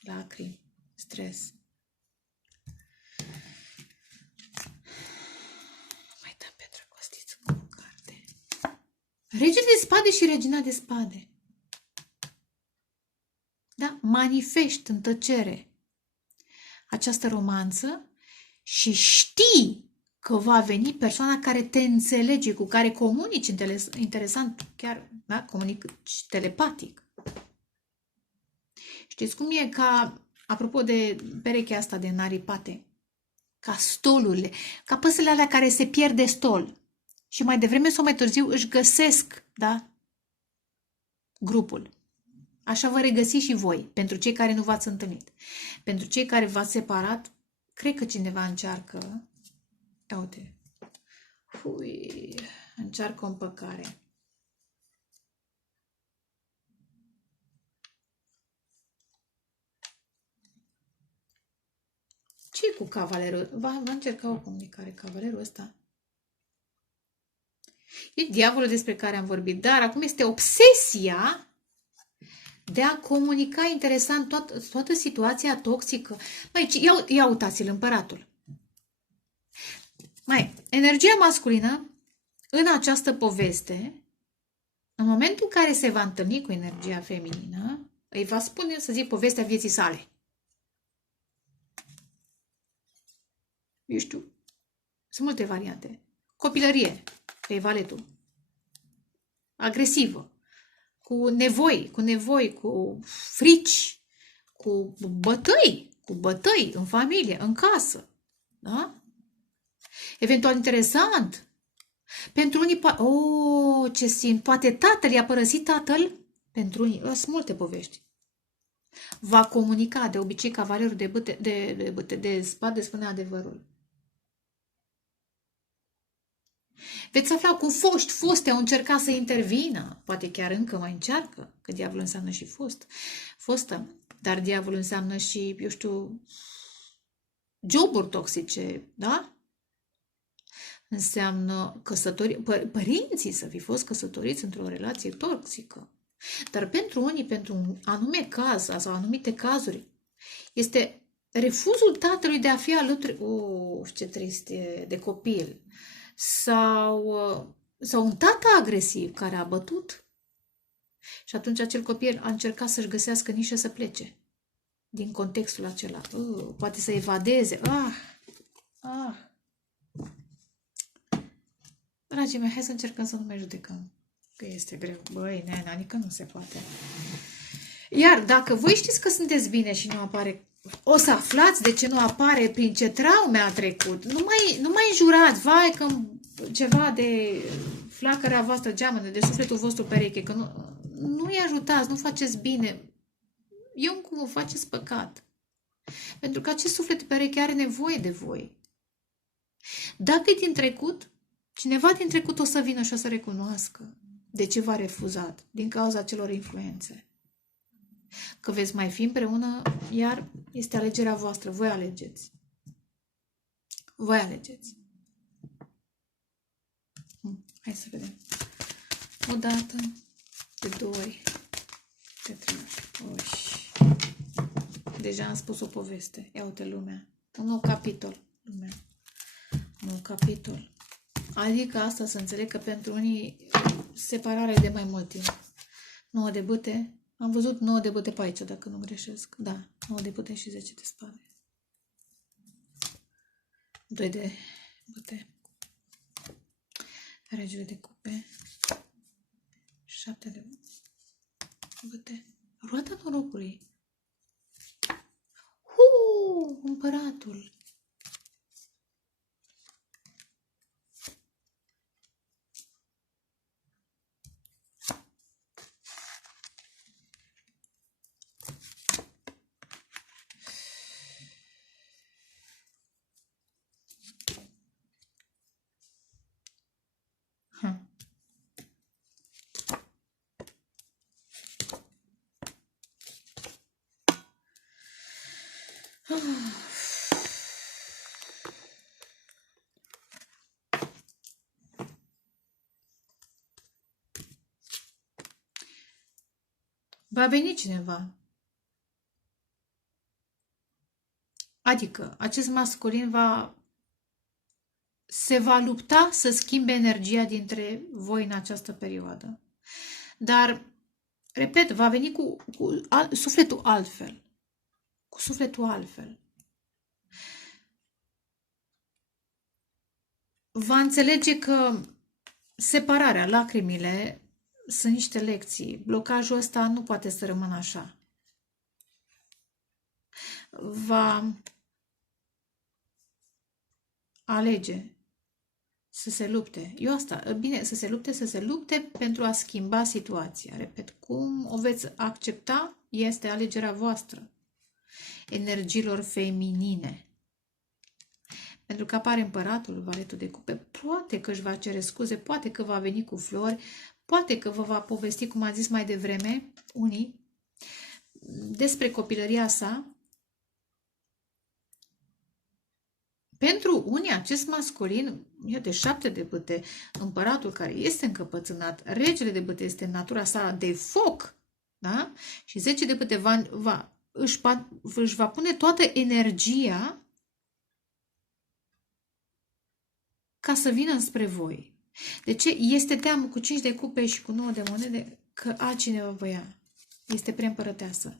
lacrimi, stres. Mai dăm pe drăgostiță cu o carte. Regele de spade și regina de spade. Da? manifesti în tăcere această romanță și știi că va veni persoana care te înțelege, cu care comunici interesant, chiar, da? Comunici telepatic. Știți cum e ca, apropo de perechea asta de naripate, ca stolurile, ca păsările alea care se pierd de stol și mai devreme sau mai târziu își găsesc, da, grupul. Așa vă regăsi și voi, pentru cei care nu v-ați întâlnit. Pentru cei care v-ați separat, cred că cineva încearcă, ia uite, încearcă o împăcare. Ce cu cavalerul? Va încerca o comunicare cavalerul ăsta. E diavolul despre care am vorbit, dar acum este obsesia de a comunica interesant toată situația toxică. Mai, ia uitați-l, împăratul. Mai, energia masculină în această poveste, în momentul în care se va întâlni cu energia feminină, îi va spune, să zic, povestea vieții sale. Eu știu, sunt multe variante. Copilărie, că e valetul. Agresivă. Cu nevoi, cu frici, cu bătăi în familie, în casă. Da? Eventual interesant. Pentru unii, ce simt, poate tatăl i-a părăsit tatăl. Pentru unii, sunt multe povești. Va comunica, de obicei, cavalerul de spade spune adevărul. Veți afla cum foste au încercat să intervină, poate chiar încă mai încearcă, că diavolul înseamnă și fostă, dar diavolul înseamnă și, eu știu, joburi toxice, da? Înseamnă părinții să fi fost căsătoriți într-o relație toxică. Dar pentru unii, pentru un anume caz sau anumite cazuri, este refuzul tatălui de a fi alături, ce trist e, de copil, sau un tată agresiv care a bătut și atunci acel copil a încercat să-și găsească nișă să plece din contextul acela. Poate să evadeze. Dragii mei, hai să încercăm să nu mai judecăm. Că este greu. Băi, adică nu se poate. Iar dacă voi știți că sunteți bine și nu apare, o să aflați de ce nu apare, prin ce traume a trecut. Nu mai înjurați, vai, că ceva de flacărea voastră geamănă, de sufletul vostru pereche, că nu-i ajutați, nu faceți bine. Eu cum faceți păcat. Pentru că acest suflet pereche are nevoie de voi. Dacă e din trecut, cineva din trecut o să vină și o să recunoască de ce v-a refuzat, din cauza acelor influențe. Că veți mai fi împreună, iar este alegerea voastră. Voi alegeți. Voi alegeți. Hai să vedem. O dată, de 2 ori, de 3 ori. Deja am spus o poveste. Ia uite lumea. Un nou capitol. Lumea. Un nou capitol. Adică asta să înțeleg că pentru unii separarea e de mai mult timp. 9 de bâte. Am văzut 9 de bâte pe aici, dacă nu greșesc. Da, 9 de bâte și 10 de spade. 2 de bâte. Regele de cupe. 7 de bâte. Roata norocului. Împăratul. Va veni cineva. Adică, acest masculin se va lupta să schimbe energia dintre voi în această perioadă. Dar Repet, va veni cu sufletul altfel. Cu sufletul altfel. Va înțelege că separarea, lacrimile sunt niște lecții. Blocajul ăsta nu poate să rămână așa. Va alege să se lupte. Eu asta, bine, să se lupte pentru a schimba situația. Repet, cum o veți accepta este alegerea voastră. Energiilor feminine. Pentru că apare împăratul, valetul de cupe, poate că își va cere scuze, poate că va veni cu flori, poate că vă va povesti, cum a zis mai devreme, unii, despre copilăria sa. Pentru unii, acest masculin, de 7 de bâte, împăratul care este încăpățânat, regele de bâte este natura sa de foc, da? Și 10 de bâte își va pune toată energia ca să vină spre voi. De ce? Este teamă cu 5 de cupe și cu 9 de monede că altcineva vă ia. Este preîmpărăteasă.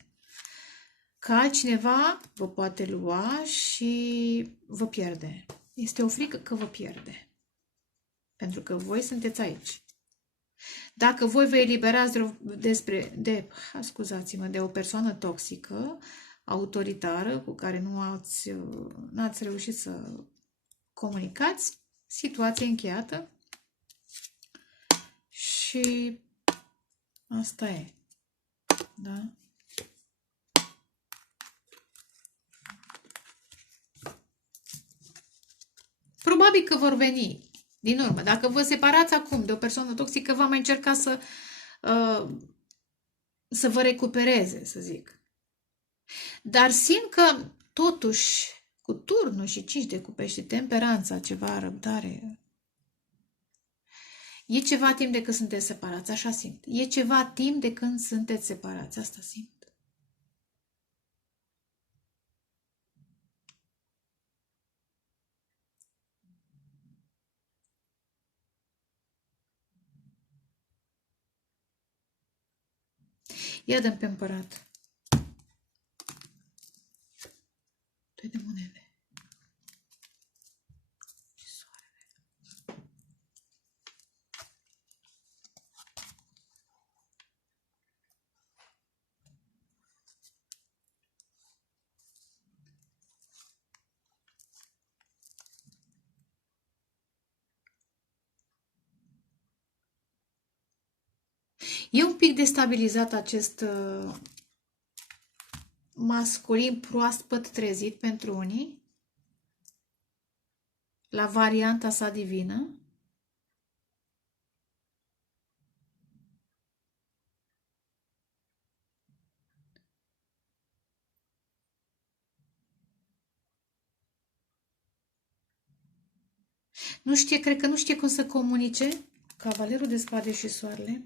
Că altcineva vă poate lua și vă pierde. Este o frică că vă pierde. Pentru că voi sunteți aici. Dacă voi vă eliberați de o persoană toxică, autoritară, cu care n-ați reușit să comunicați, situație încheiată și asta e. Da? Probabil că vor veni din urmă. Dacă vă separați acum de o persoană toxică, va mai încerca să vă recupereze, să zic. Dar simt că, totuși, cu turnul și 5 de cupe și temperanța, ceva răbdare, e ceva timp de când sunteți separați, așa simt. E ceva timp de când sunteți separați, asta simt. Ia dăm pe împărat. 2 de monede. Și soarele. E un pic destabilizat acest masculin proaspăt trezit pentru unii, la varianta sa divină. Nu știe, cred că nu știe cum să comunice. Cavalerul de spade și soarele.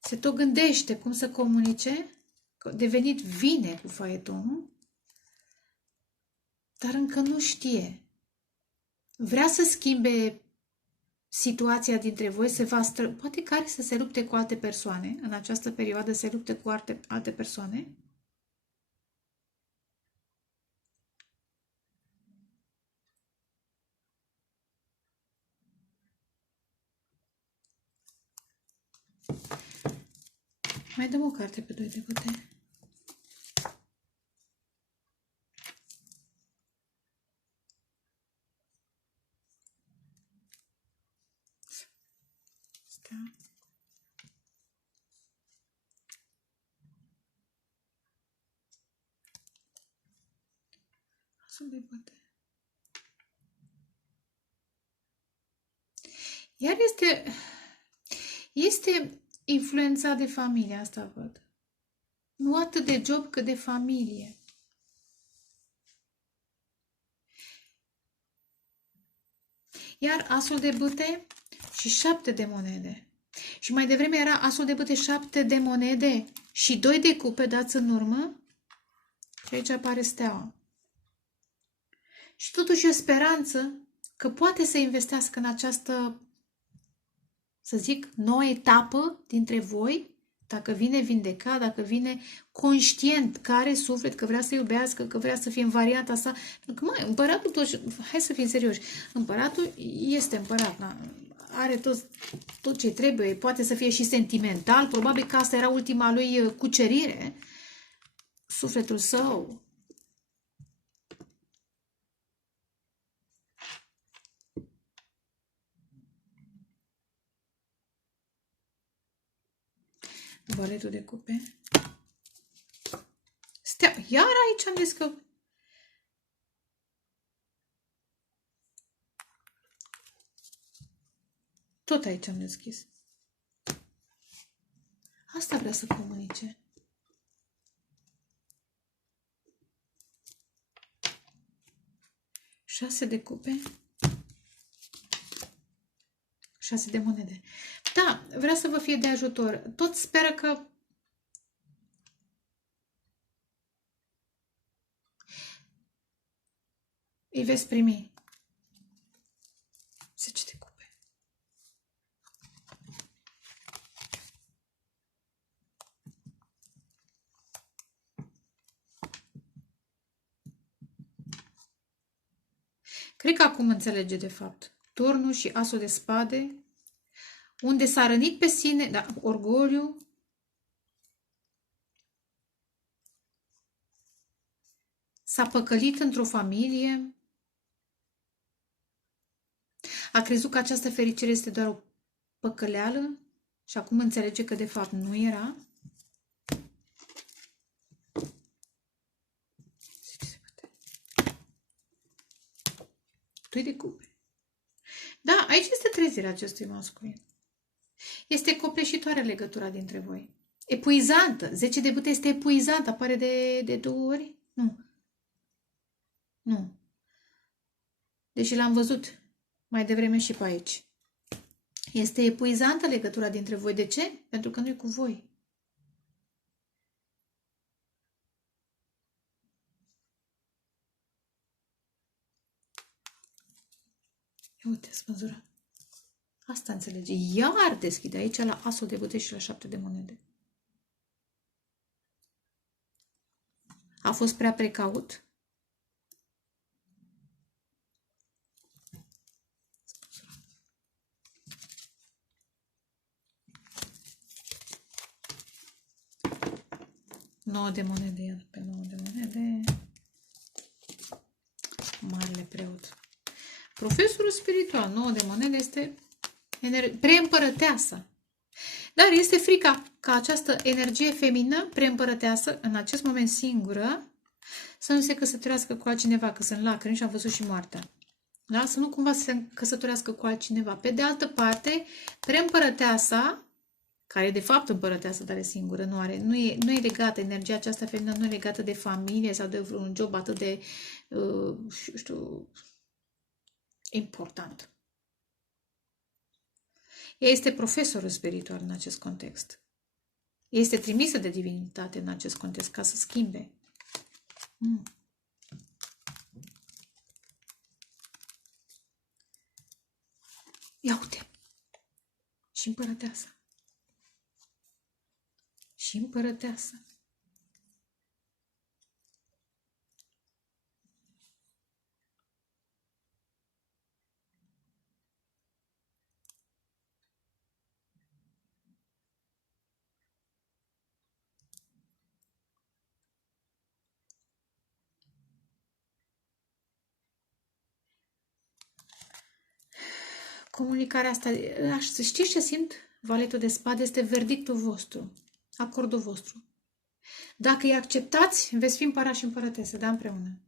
Se tot gândește cum să comunice. Că a devenit vine cu faetonul. Dar încă nu știe. Vrea să schimbe situația dintre voi, poate care să se lupte cu alte persoane. În această perioadă se lupte cu alte persoane. Mai dăm o carte pe 2 de bâte. Asta. Asul de bâte. Iar este influențat de familie, asta văd. Nu atât de job, cât de familie. Iar asul de bâte și 7 de monede. Și mai devreme era asul de bâte, 7 de monede și 2 de cupe dați în urmă. Și aici apare steaua. Și totuși o speranță că poate să investească în această să zic, nouă etapă dintre voi, dacă vine vindecat, dacă vine conștient, care suflet, că vrea să iubească, că vrea să fie în varianta sa. Pentru că, măi, împăratul, hai să fim serioși, împăratul este împărat, na? Are tot ce trebuie, poate să fie și sentimental, probabil că asta era ultima lui cucerire, sufletul său. Valetul de cupe. Stea, iar aici am descăpat. Tot aici am deschis. Asta vrea să comunice. Șase de cupe. 6 de monede. Da, vrea să vă fie de ajutor. Tot speră că îi veți primi. 10 de cupe. Cred că acum înțelege de fapt. Turnul și asul de spade, unde s-a rănit pe sine, da, orgoliu, s-a păcălit într-o familie, a crezut că această fericire este doar o păcăleală și acum înțelege că de fapt nu era. Doi de cupe. Da, aici este trezirea acestui masculin. Este copleșitoare legătura dintre voi. Epuizantă. 10 de bâte este epuizantă. Apare de 2 ori? Nu. Nu. Deși l-am văzut mai devreme și pe aici. Este epuizantă legătura dintre voi. De ce? Pentru că nu e cu voi. Ia uite, spânzura. Asta înțelege. Iar deschide aici la asul de bâte și la 7 de monede. A fost prea precaut. Nouă de monede, iar pe 9 de monede. Marele preot. Profesorul spiritual, 9 de monede, este preîmpărăteasă. Dar este frica ca această energie feminină preîmpărăteasă, în acest moment singură, să nu se căsătorească cu altcineva, că sunt lacrimi și am văzut și moartea. Da? Să nu cumva să se căsătorească cu altcineva. Pe de altă parte, preîmpărăteasa, care e de fapt împărăteasă, dar e singură, nu e legată, energia aceasta feminină nu e legată de familie sau de un job atât de, știu, important. Ea este profesorul spiritual în acest context. Ea este trimisă de divinitate în acest context ca să schimbe. Ia uite! Și împărăteasă. Și împărăteasă. Comunicarea asta, să știți ce simt? Valetul de spade este verdictul vostru, acordul vostru. Dacă îi acceptați, veți fi împărat și împărătese, da, împreună.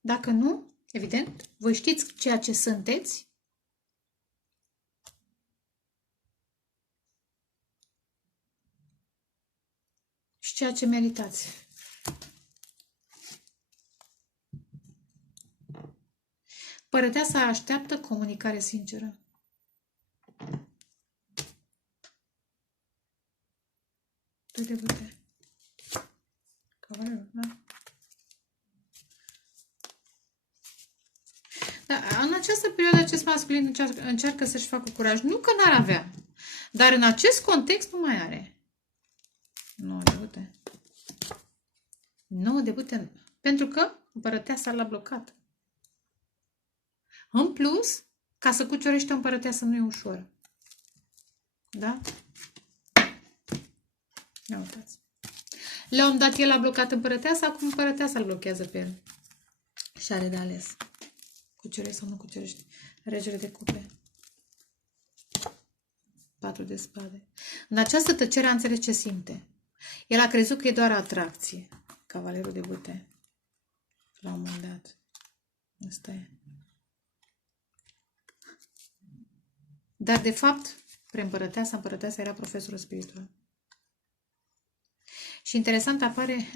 Dacă nu, evident, voi știți ceea ce sunteți. Și ceea ce meritați. Părăteasa așteaptă comunicare sinceră. Doi de bâte. Cavalerul, da? Da, în această perioadă acest masculin încearcă să-și facă curaj. Nu că n-ar avea, Dar în acest context nu mai are. 9 de bute. 9 de bute. Pentru că împărăteasa l-a blocat. În plus, ca să cucerești o împărăteasă nu e ușor. Da? Ia uitați. La un dat el a blocat împărăteasa, acum împărăteasa îl blochează pe el. Și are de ales. Cucerești sau nu cucerești? Regele de cupe. 4 de spade. În această tăcere a înțeles ce simte. El a crezut că e doar atracție. Cavalerul de bute. La un moment dat. Asta e. Dar de fapt, preîmpărăteasa era profesorul spiritual. Și interesant apare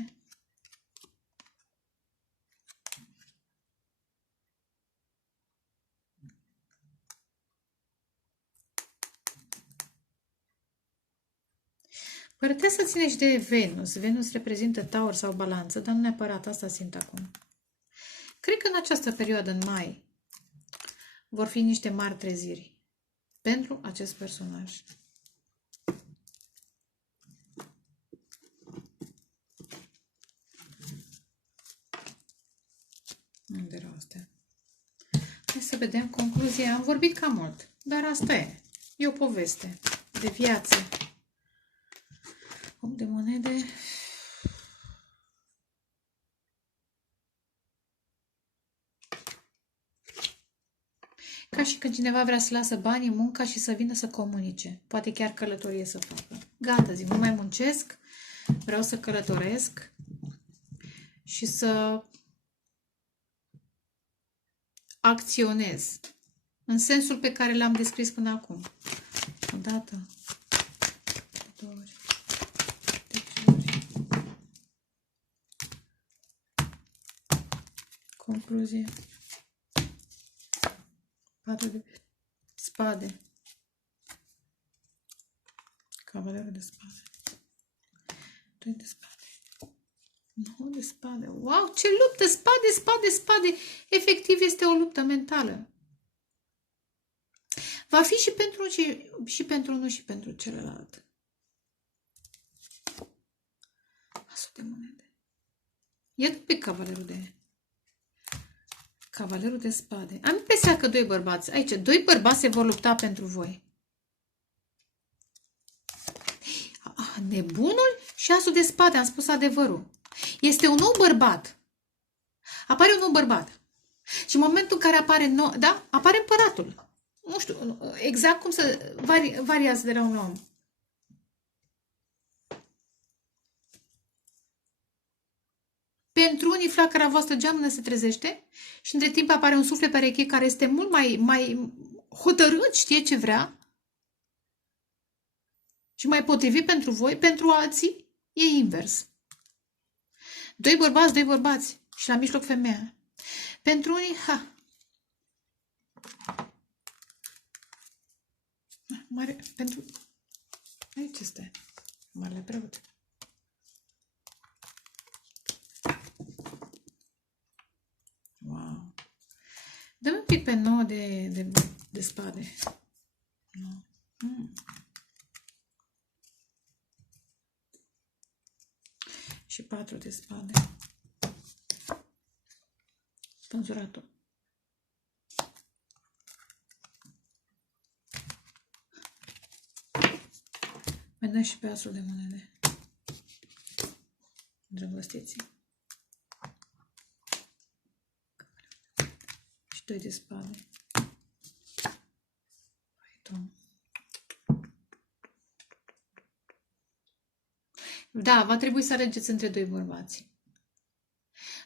Împărăteasa ține și de Venus. Venus reprezintă Taur sau Balanță, dar nu neapărat asta simt acum. Cred că în această perioadă, în mai, vor fi niște mari treziri pentru acest personaj. Unde erau astea? Hai să vedem concluzia. Am vorbit cam mult, dar asta e. E o poveste de viață. 8 de monede. Ca și când cineva vrea să lasă banii, munca și să vină să comunice. Poate chiar călătorie să facă. Gata, zic, nu mai muncesc, vreau să călătoresc și să acționez în sensul pe care l-am descris până acum. O dată, două ori, de trei ori. Concluzie. 4 de spade. Cavalerul de spade. 2 de spade. 9 de spade. Wow, ce luptă! Spade, spade, spade! Efectiv este o luptă mentală. Va fi și pentru, și pentru unul și pentru celălalt. Asul de monede. Iată pe Cavalerul de spade. Am impresia că doi bărbați. Aici, doi bărbați se vor lupta pentru voi. Nebunul și asul de spade. Am spus adevărul. Este un nou bărbat. Apare un nou bărbat. Și în momentul în care apare nou, da? Apare împăratul. Nu știu exact cum să variază de la un om. Pentru unii flacăra voastră geamănă se trezește și între timp apare un suflet pereche care este mult mai hotărât, știe ce vrea și mai potrivit pentru voi, pentru alții e invers. Doi bărbați și la mijloc femeia. Pentru unii, mare, pentru... Aici este Marele Preot. Wow. Dă-mi un pic pe 9 de spade. 9. Și 4 de spade. Spânzuratul. Mai dăm și pe asul de monede. Îndrăgostiții. Și 2 de spade. Da, va trebui să alegeți între doi bărbați.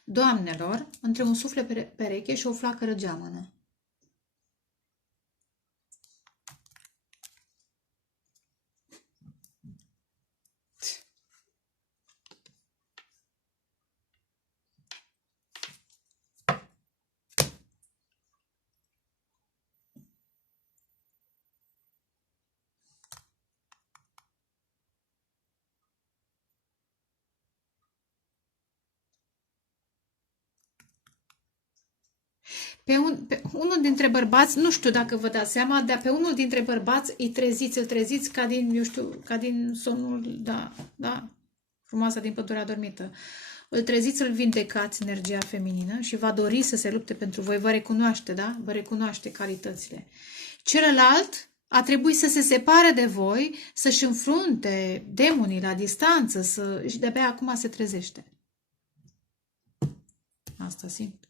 Doamnelor, între un suflet pereche și o flacără geamănă. pe unul dintre bărbați, nu știu dacă vă dați seama, dar pe unul dintre bărbați îl treziți ca din, eu știu, ca din somnul, da, frumoasa din pădurea adormită. Îl treziți, îl vindecați energia feminină și va dori să se lupte pentru voi, vă recunoaște, da? Vă recunoaște calitățile. Celălalt a trebuit să se separe de voi, să-și înfrunte demonii la distanță și de-abia acum se trezește. Asta simt.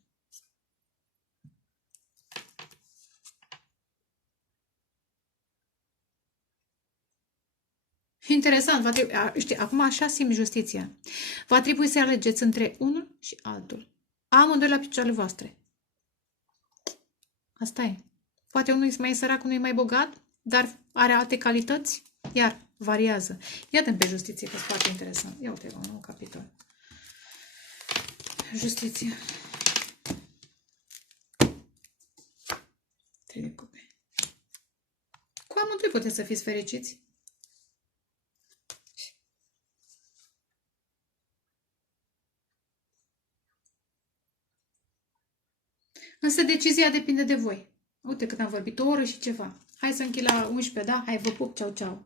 Interesant, știi, acum așa simt justiția. Va trebui să alegeți între unul și altul. Amândoi la picioarele voastre. Asta e. Poate unul e mai sărac, unul e mai bogat, dar are alte calități, iar variază. Iată pe justiție, că e foarte interesant. Ia uite, un nou capitol. Justiție. Trei de cupe. Cu amândoi puteți să fiți fericiți. Însă decizia depinde de voi. Uite cât am vorbit, o oră și ceva. Hai să închid la 11, da? Hai, vă pup, ceau, ceau.